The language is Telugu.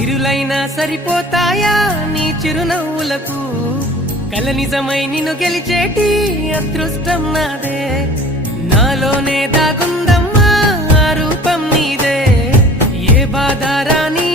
సిరులైనా సరిపోతాయా నీ చిరునవ్వులకు కల నిజమై నిన్ను గెలిచేటి అదృష్టం నాదే నాలోనే దాగుందమ్మా ఆ రూపం నీదే ఏ బాధ రాని